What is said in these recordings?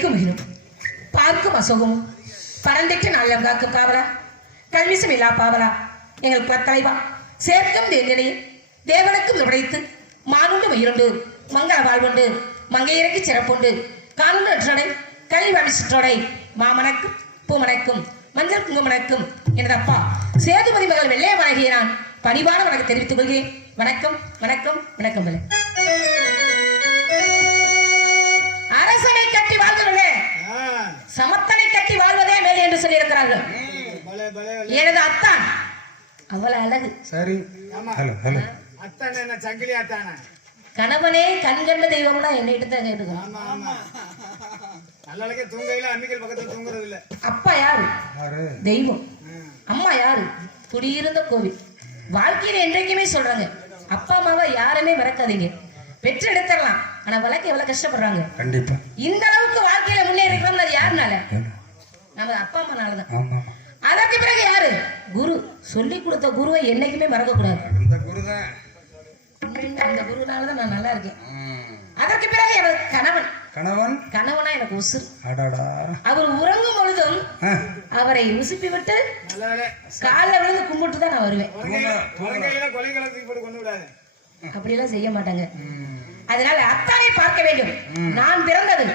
கேட்கும் மகிழும் பார்க்கும் அசோகமும் பரந்திட்டு நல்லம் காக்கும் காவலா கல்விசம் இல்லா பாவலா எங்கள் குலத்தலைவா சேர்க்கும் தேர்ந்தனையே தேவனுக்கும் உடைத்து மானுண்டு மயிருண்டு மங்கள வாழ்வுண்டு மங்கையிறக்கி சிறப்புண்டு காணுண்டு அற்றடை கல்வி அபிஷற்றோடை மாமணக்கும் பூமணக்கும் மஞ்சள் குங்குமணக்கும் எனது அப்பா சேதுபதி மகள் வெள்ளைய வணங்கிய நான் பணிவான வணக்கம் தெரிவித்துக் கொள்கிறேன். வணக்கம் வணக்கம் வணக்கம். அரசனை கட்டி வாழ்வதே சமத்தனை கட்டி வாழ்வதே மேலே என்று சொல்லியிருக்கிறார்கள். எனது அத்தான் அவ்வளவு அழகு. சரி, அத்தான் என்ன சங்கிலி அத்தானா? கணவனே கண்கண்ட தெய்வம்னா என்னிட்டு தான் கேட்டுக்கணும். அப்பா யாரு? தெய்வம். அம்மா யாரு? குடியிருந்த கோவில். வாழ்க்கையில என்றைக்குமே சொல்றாங்க, அப்பா அம்மாவை யாருமே மறக்காதீங்க. பெற்று எடுத்துடலாம், ஆனா வளர்க்க எவ்வளவு கஷ்டப்படுறாங்க. கண்டிப்பா இந்த அளவுக்கு வாழ்க்கையில முன்னேறிக்கிறோம். அது யாருனால? நம்ம அப்பா அம்மானாலதான். அதற்கு பிறகு யாரு? குரு. சொல்லி கொடுத்த குருவை என்னைக்குமே மறக்க கூடாது. அந்த குருனாலதான் நான் நல்லா இருக்கேன். அதற்கு பிறகு எனக்கு கணவன். கணவனா எனக்கு உசுர். அவர் உறங்கும் பொழுதும் அவரை உசுப்பி விட்டு கால விழுந்து கும்பிட்டு தான் நான் வருவேன். அப்படி எல்லாம் செய்ய மாட்டாங்க. அதனால அத்தானை பார்க்க வேண்டும். நான் பிறந்தது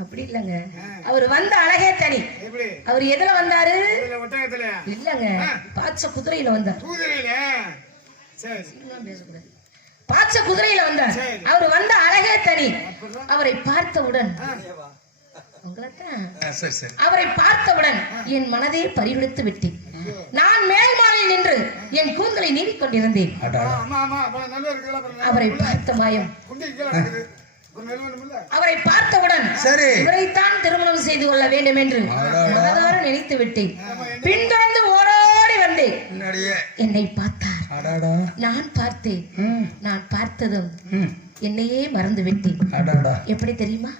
அப்படி இல்லங்க. அவர் வந்த அழகே தனி. அவர் எதுல வந்தாரு? இல்லங்க, பாச்ச குதிரையில வந்தார். பேசக்கூடாது. பாச்ச குதிரையில வந்தார். அவர் வந்த அழகே தனி. அவரை பார்த்தவுடன் அவரை பார்த்தவுடன் என் மனதை பறிகொடுத்து விட்டேன். நான் மேல் மாலையில் நின்று என் கூந்தலை நீவிக் கொண்டிருந்தேன். அவரை பார்த்த மாயம். அவரை பார்த்தவுடன் இவரைத்தான் திருமணம் செய்து கொள்ள வேண்டும் என்று மனதார நினைத்து விட்டேன். பின்தொடர்ந்து ஓடோடி வந்தேன். என்னை பார்த்தார். நான் பார்த்தேன். நான் பார்த்ததும் என்னையே மறந்து விட்டேன். எப்படி தெரியுமா?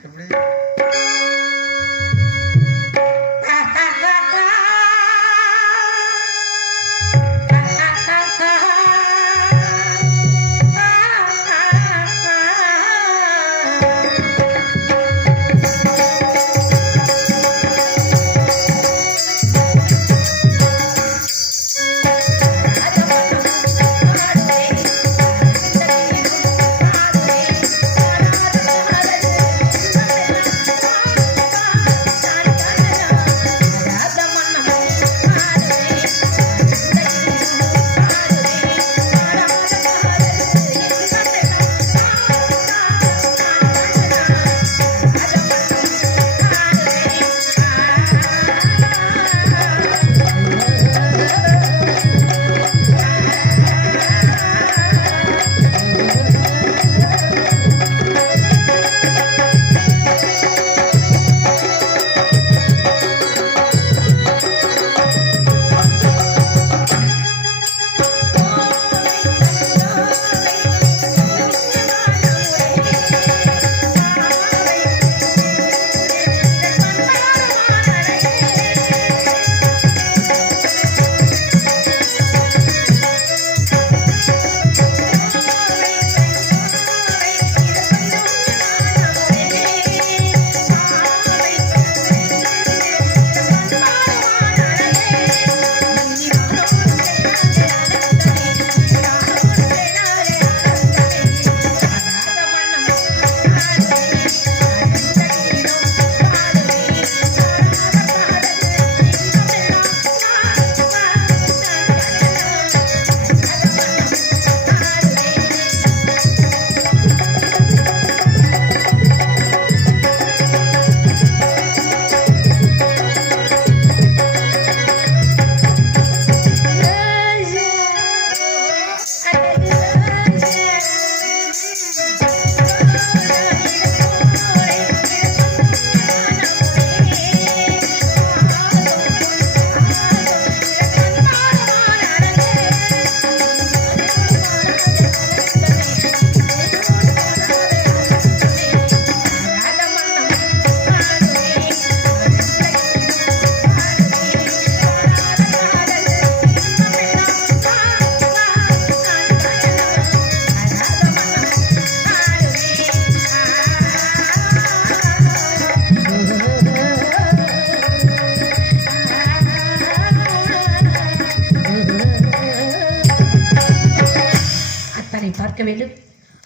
பார்க்க வேண்டும்.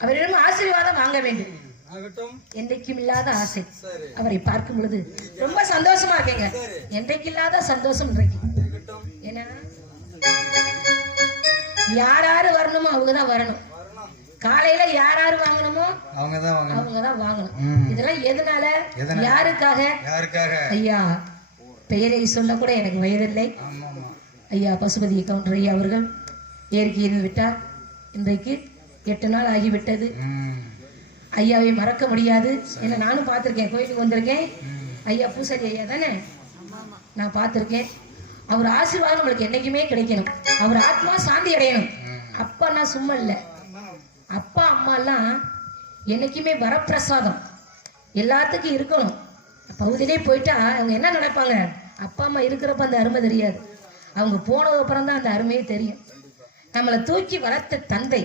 அவரிடம் ஆசீர்வாதம் வாங்க வேண்டும். என்றைக்கும் இல்லாத ஆசை. அவரை பார்க்கும் பொழுது ரொம்ப சந்தோஷமா இருக்கீங்க. என்றைக்கு இல்லாத சந்தோஷம் இன்றைக்கு. ஏன்னா யார் யாரு வரணுமோ அவங்கதான் வரணும். காலையில யார் யாரு வாங்கணுமோ அவங்கதான் வாங்கணும். இதெல்லாம் எதனால? யாருக்காக? ஐயா பெயரை சொல்ல கூட எனக்கு வயதில்லை. ஐயா பசுபதி கவுண்டர் ஐயா அவர்கள் இயற்கையில் விட்டார். இன்றைக்கு 8 நாள் ஆகிவிட்டது. ஐயாவை மறக்க முடியாது. என்ன நானும் பார்த்திருக்கேன். கோயிலுக்கு வந்திருக்கேன். ஐயா பூசாரி ஐயா தானே, நான் பார்த்திருக்கேன். அவர் ஆசீர்வாதம் நம்மளுக்கு என்னைக்குமே கிடைக்கணும். அவர் ஆத்மா சாந்தி அடையணும். அப்பா நான் சும்மா இல்லை. அப்பா அம்மா எல்லாம் என்னைக்குமே வரப்பிரசாதம் எல்லாத்துக்கும் இருக்கணும். பகுதியிலே போயிட்டா அவங்க என்ன நினைப்பாங்க, அப்பா அம்மா இருக்கிறப்ப அந்த அருமை தெரியாது. அவங்க போனது அப்புறம் தான் அந்த அருமையே தெரியும். நம்மளை தூக்கி வளர்த்த தந்தை,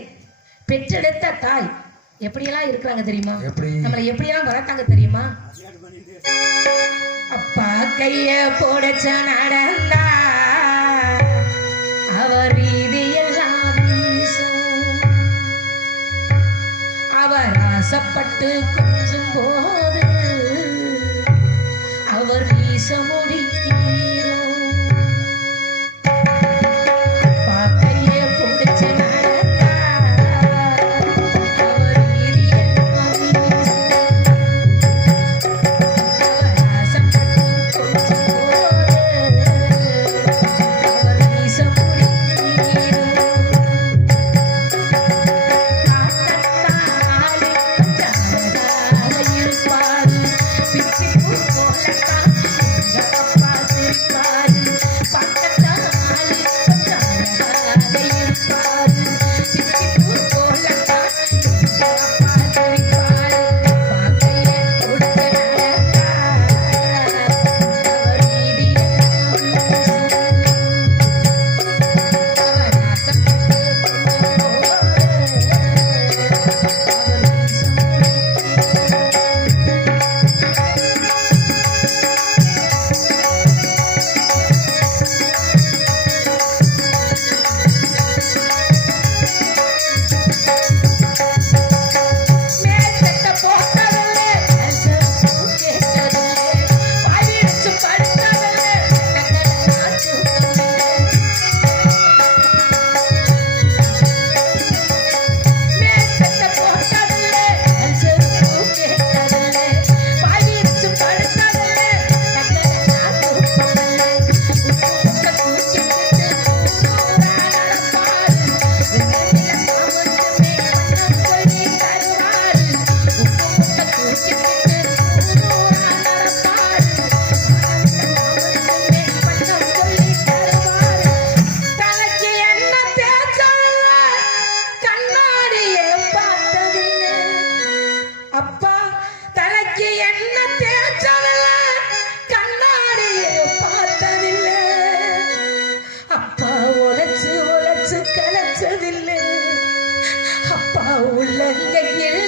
பெற்றெடுத்த தாய் எப்படியெல்லாம் இருக்கிறாங்க தெரியுமா? நம்மளை எப்படியெல்லாம் வளர்த்தாங்க தெரியுமா? அப்பா கைய போடச்ச நடந்தா அவர் வீதியெல்லாம் அவர் ஆசைப்பட்டு கொஞ்சம் போது அவர் வீச முடிக்கிறோம். கைய போடச்ச நடந்தா உள்ளங்கையில்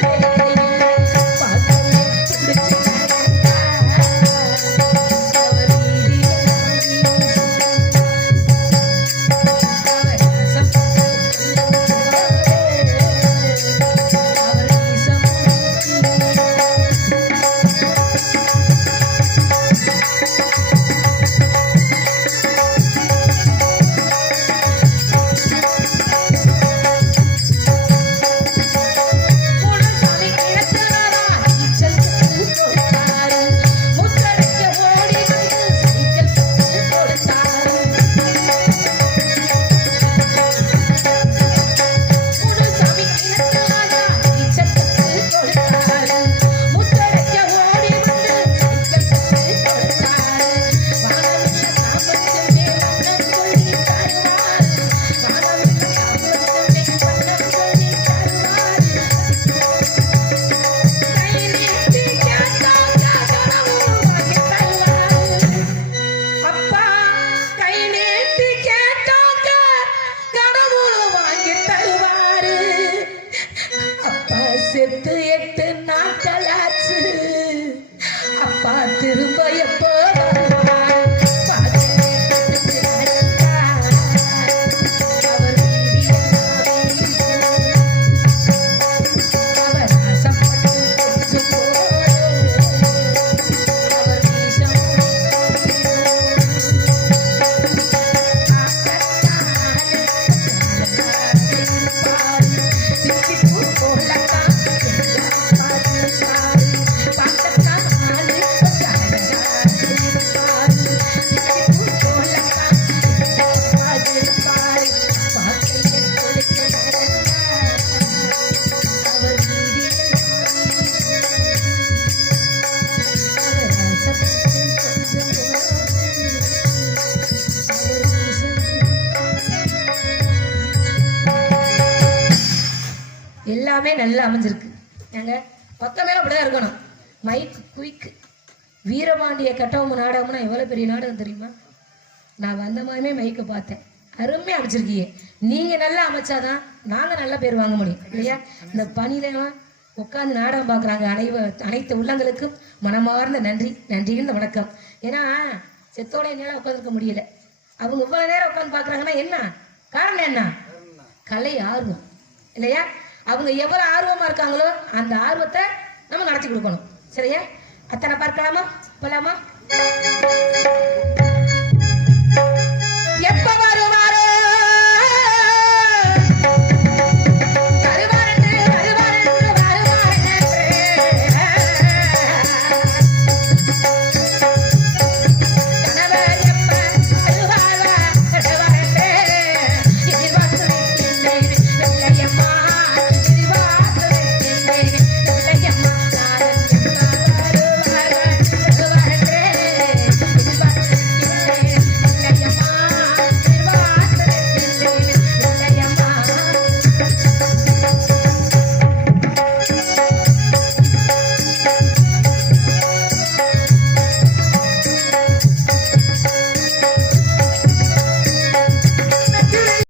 செத்து 8 நாட்களாச்சு அப்பா திரும்ப எப்போ எல்லாமே நல்லா அமைஞ்சிருக்கு. நாங்க பக்கமே அப்படிதான் இருக்கணும். மைக் குயிக் வீரபாண்டிய கட்டபொம்மு நாடகம்னா எவ்வளவு பெரிய நாடகம் தெரியுமா? நான் வந்த மாதிரியே மைக்கை பார்த்தேன். அருமையா அமைச்சிருக்கீங்க. நீங்க நல்லா அமைச்சாதான் நாங்க நல்ல பேர் வாங்க முடியும் இல்லையா? இந்த பணியிலாம் உட்காந்து நாடகம் பார்க்குறாங்க அனைத்து உள்ளங்களுக்கும் மனமார்ந்த நன்றின்னு வணக்கம். ஏன்னா செத்தோட என்னால உட்காந்துருக்க முடியல. அவங்க இவ்வளவு நேரம் உட்காந்து பார்க்குறாங்கன்னா என்ன காரணம்? என்ன கலை ஆர்வம் இல்லையா? அவங்க எவ்வளவு ஆர்வமா இருக்காங்களோ அந்த ஆர்வத்தை நம்ம நடத்தி கொடுக்கணும். சரியா? அத்தனை பார்க்கலாமா? போலாமா?